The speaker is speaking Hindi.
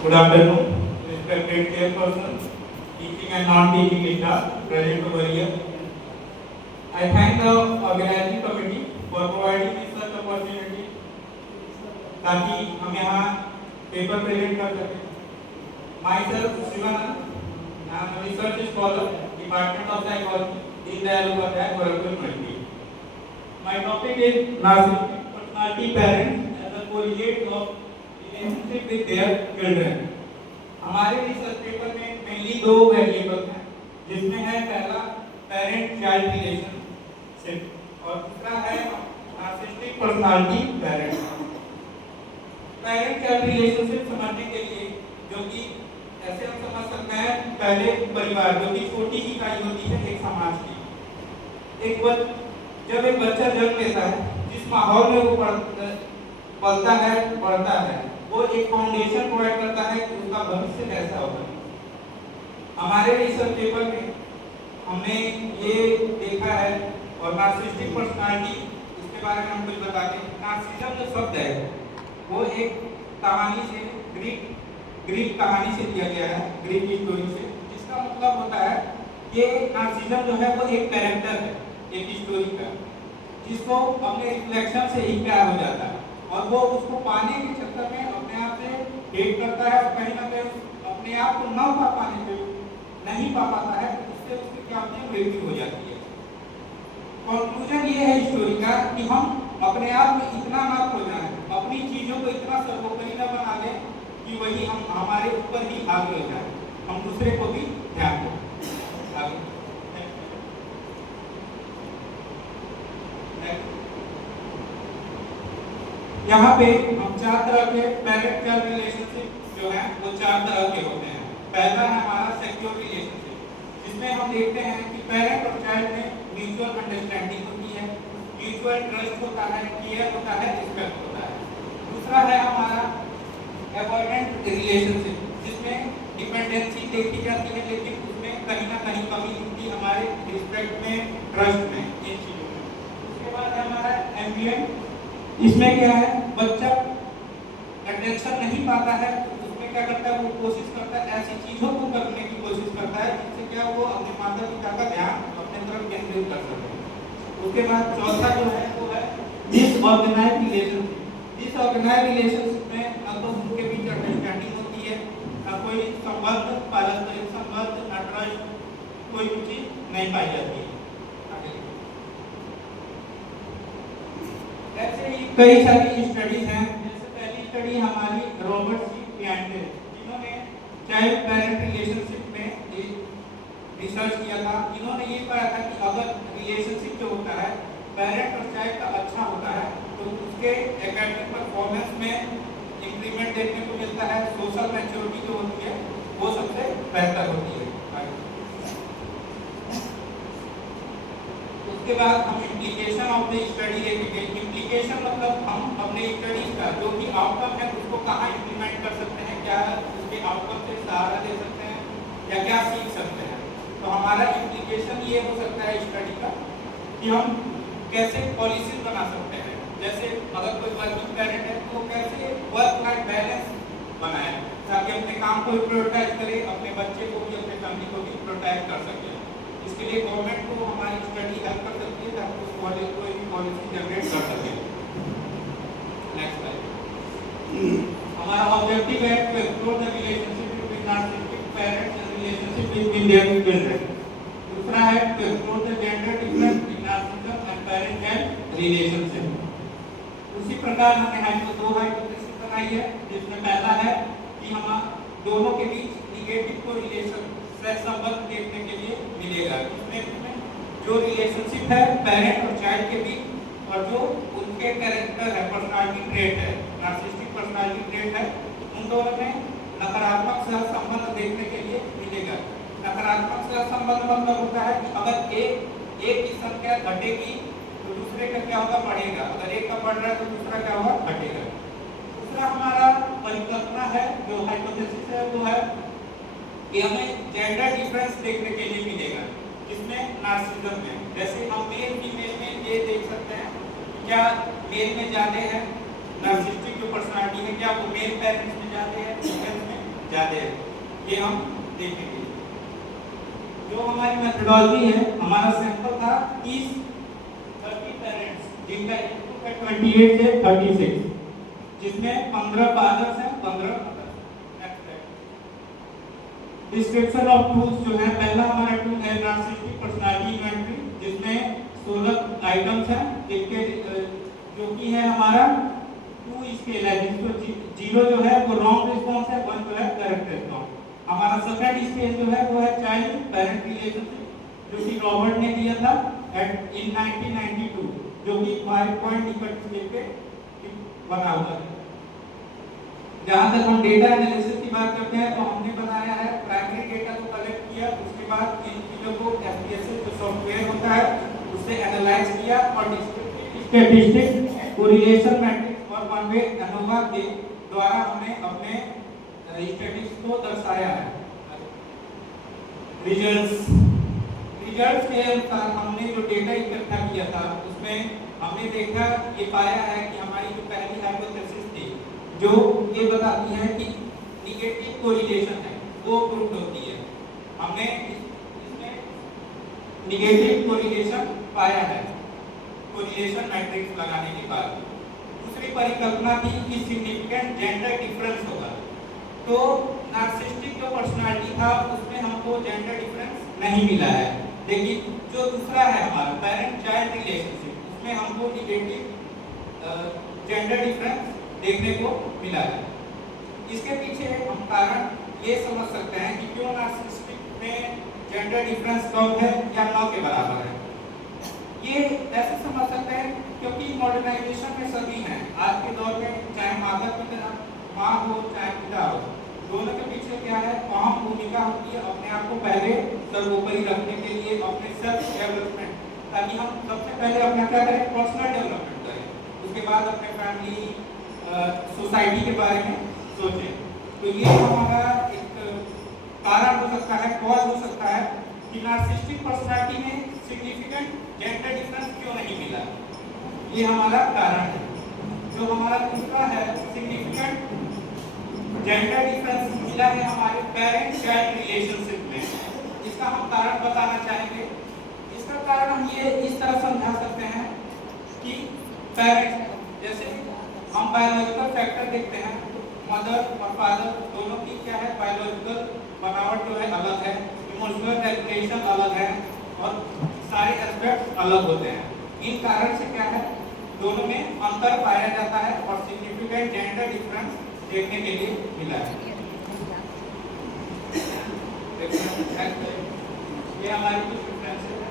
Good afternoon, respected chairperson, teaching and non-teaching staff present over here. I thank the organizing committee for providing me such opportunity ताकि हम यहाँ पेपर प्रेजेंट कर सकें. Myself Shivanand, I am a research scholar, Department of Psychology, Deen Dayal Upadhyay, Gorakhpur, Manipur. My topic is narcissistic personality parents as a correlate of relationship with their children. हमारे रिसर्च पेपर में मेनली दो वेरिएबल हैं, जिसमें है पहला पेरेंट चाइल्ड रिलेशनशिप और दूसरा है narcissistic personality parent. Parent child relationship समझने के लिए जो कि ऐसे हम समझ सकते हैं, पहले परिवार जो कि छोटी इकाई होती है एक समाज की. जब एक बच्चा जन्म लेता है, जिस माहौल में वो पलता है बढ़ता है, वो एक फाउंडेशन प्रोवाइड करता है कि उसका भविष्य कैसा होगा. हमारे रिसर्च पेपर में हमने ये देखा है और नार्सिसिस्टिक पर्सनालिटी इसके बारे में हम कुछ बताते हैं. नार्सिसिज्म जो शब्द है वो एक कहानी से ग्रीक कहानी से लिया गया है, ग्रीक स्टोरी से, जिसका मतलब होता है ये नार्सिसिज्म जो है वो एक कैरेक्टर है एक स्टोरी का, जिसको अपने रिफ्लेक्शन से ही प्यार हो जाता है और वो उसको पाने के चक्कर में अपने आप से हेट करता है और कहीं ना कहीं अपने आप को नहीं पा पाता है, तो उससे उसकी क्या होती है, मृत्यु हो जाती है. कंक्लूजन ये है स्टोरी का कि हम अपने आप में इतना ना खो जाए, अपनी चीजों को इतना सर्वोपरि न बना लें कि वही हम हमारे ऊपर ही हावी हो जाए, हम दूसरे को भी ध्यान दें. यहाँ पे हम चार तरह के पेरेंट चाइल्ड रिलेशनशिप जो है वो चार तरह के होते हैं. पहला है हमारा सेक्योर रिलेशनशिप, जिसमें हम देखते हैं कि पेरेंट और चाइल्ड में म्यूचुअल अंडरस्टैंडिंग होती है, म्यूचुअल ट्रस्ट होता है, केयर होता है, रिस्पेक्ट होता है. दूसरा है हमारा अवॉइडेंट रिलेशनशिप, जिसमें डिपेंडेंसी देखी जाती है, लेकिन उसमें कहीं ना कहीं कमी होती है हमारे रिस्पेक्ट में, ट्रस्ट में, इन चीजों में. उसके बाद है हमारा एम्बिएंट, इसमें क्या है, बच्चा अटेंशन नहीं पाता है तो उसमें क्या करता है, वो कोशिश करता है ऐसी चीजों को करने की कोशिश करता है जिससे क्या वो अपने माता पिता का ध्यान अपने तरफ केंद्रित कर सके. उसके बाद चौथा जो है वो है डिसऑर्गेनाइज्ड रिलेशनशिप. डिसऑर्गेनाइज्ड रिलेशनशिप में ना तो उनके बीच अंडरस्टैंडिंग होती है, ना कोई संबंध, पारस्परिक संबंध, ना ट्रस्ट, कोई भी चीज नहीं पाई जाती है. ऐसे ही कई सारी स्टडीज हैं. जैसे पहली स्टडी हमारी रॉबर्ट सी पियांटे, जिन्होंने चाइल्ड पेरेंट रिलेशनशिप में रिसर्च किया था. इन्होंने ये पाया था कि अगर रिलेशनशिप जो होता है पेरेंट और चाइल्ड का अच्छा होता है तो उसके एकेडमिक परफॉर्मेंस में इंक्रीमेंट देखने को मिलता है, सोशल मैच्योरिटी जो होती है वो सबसे बेहतर होती है. उसके बाद हम इम्प्लीकेशन ऑफ द स्टडी देखेंगे. इम्प्लीकेशन मतलब हम अपने स्टडी का जो भी आउटकम है उसको कहाँ इम्प्लीमेंट कर सकते हैं, क्या उसके आउटकम से सहारा ले सकते हैं या क्या सीख सकते हैं. तो हमारा इम्प्लीकेशन ये हो सकता है स्टडी का कि हम कैसे पॉलिसीज बना सकते हैं. जैसे अगर कोई वर्किंग पेरेंट है तो कैसे वर्क लाइफ बैलेंस बनाए ताकि अपने काम को प्रायोरिटाइज करे, अपने बच्चे को भी, अपने फैमिली को भी प्रायोरिटाइज कर सके. इसके लिए गवर्नमेंट को हमारी स्टडी हेल्प कर सकती है ताकि उस कॉलेज को एक पॉलिसी जनरेट कर सके. Next slide. हमारा ऑब्जेक्टिव है to explore the relationship between narcissistic parents and relationship between their children. दूसरा है to explore the gender difference in narcissism and parent child relationship. उसी प्रकार हमने दो हाइपोथेसिस बनाई है, जिसमें पहला है कि हम दोनों के बीच निगेटिव कोरिलेशन संबंध देखने के लिए मिलेगा. इसमें जो रिलेशनशिप है पेरेंट और चाइल्ड के बीच और जो उनके कैरेक्टर है, पर्सनालिटी ट्रेट है, नार्सिसिस्टिक पर्सनालिटी ट्रेट है, उन दोनों में नकारात्मक सहसंबंध देखने के लिए मिलेगा. नकारात्मक सहसंबंध मतलब होता है कि अगर एक की संख्या घटेगी तो दूसरे का क्या होगा, बढ़ेगा. अगर एक का बढ़ रहा है तो दूसरा क्या होगा, घटेगा. दूसरा हमारा परिकल्पना है, जो हाइपोथेसिस है वो है कि हमें जेंडर डिफरेंस देखने के लिए मिलेगा, जिसमें नार्सिसिज्म में जैसे हम मेल फीमेल में ये देख सकते हैं कि क्या मेल में ज़्यादा है नार्सिसिस्टिक जो पर्सनालिटी है, क्या वो मेल पेरेंट्स में ज़्यादा है, फीमेल्स में ज़्यादा है, ये हम देखेंगे। जो हमारी मेथडोलॉजी है, हमारा सैंपल था 30 पेरेंट्स जिनका इनपुट है 28 से 36, जिसमें 15 फादर्स हैं, 15 मदर्स। डिस्क्रिप्शन ऑफ टूल्स जो है, पहला हमारा टूल है नार्सिसिस्टिक पर्सनालिटी इन्वेंटरी, जिसमें 16 आइटम्स हैं, जिनके जो कि है हमारा 2 स्केल है, जिसको 0 जो है वो रॉन्ग रिस्पॉन्स है, 1 जो है करेक्ट रिस्पॉन्स। हमारा सेकंड स्केल जो है वो है चाइल्ड पेरेंट रिलेशनशिप, जो कि रॉबर्ट ने दिया था इन 1992, जो कि 5 पॉइंट इफेक्ट स्केल पे बना हुआ है। जहाँ तक हम डेटा एनालिसिस की बात करते हैं, तो हमने बनाया है प्राइमरी डेटा को कलेक्ट किया, उसके बाद इन चीज़ों को एफपीएसएस जो सॉफ्टवेयर होता है उससे एनालाइज किया और स्टैटिस्टिक कोरिलेशन मैट्रिक्स और वन वे एनोवा के द्वारा हमने अपने स्टैटिस्टिक्स को दर्शाया है। रिजल्ट्स के अनुसार हमने जो डेटा इकट्ठा किया था उसमें हमने देखा, ये पाया है कि हमारी जो पहली हाइपोथेसिस थी जो ये बताती है कि निगेटिव कोरिलेशन है वो प्रूव होती है। हमने इसमें निगेटिव कोरिलेशन पाया है कोरिलेशन मैट्रिक्स लगाने के बाद। दूसरी परिकल्पना थी कि सिग्निफिकेंट जेंडर डिफरेंस होगा, तो नार्सिसिस्टिक जो पर्सनालिटी था उसमें हमको जेंडर डिफरेंस नहीं मिला है, लेकिन जो दूसरा है हमारा पेरेंट चाइल्ड रिलेशनशिप, उसमें हमको निगेटिव जेंडर डिफरेंस देखने को मिला है। इसके पीछे हम कारण ये समझ सकते हैं कि क्यों नार्सिसिस्टिक में जेंडर डिफरेंस कम है या 9 के बराबर है। ये ऐसे समझ सकते हैं क्योंकि मॉडर्नाइजेशन में सभी हैं आज के दौर में, चाहे माता पिता माँ हो चाहे पिता हो, दोनों के पीछे क्या है अहम भूमिका होती है अपने आप को पहले सर्वोपरि रखने के लिए, अपने सेल्फ डेवलपमेंट, ताकि हम सबसे पहले अपना क्या करें पर्सनल डेवलपमेंट करें, उसके बाद अपने फैमिली सोसाइटी के बारे में सोचें। तो ये हमारा एक कारण हो सकता है, कॉज हो सकता है कि नार्सिसिस्टिक पर्सनालिटी में सिग्निफिकेंट जेंडर डिफरेंस क्यों नहीं मिला, ये हमारा कारण है। जो हमारा दूसरा है सिग्निफिकेंट जेंडर डिफरेंस मिला है हमारे पेरेंट चाइल्ड रिलेशनशिप में, इसका हम कारण बताना चाहेंगे। इसका कारण हम ये इस तरह समझा सकते हैं कि पेरेंट्स, जैसे हम बायोलॉजिकल फैक्टर देखते हैं, मदर और फादर दोनों की क्या है बायोलॉजिकल बनावट जो है अलग है, इमोशनल रेगुलेशन अलग है और सारे एस्पेक्ट अलग होते हैं। इन कारण से क्या है दोनों में अंतर पाया जाता है और सिग्निफिकेंट जेंडर डिफरेंस देखने के लिए मिला है। ये हमारी कुछ डिफरेंसेस है।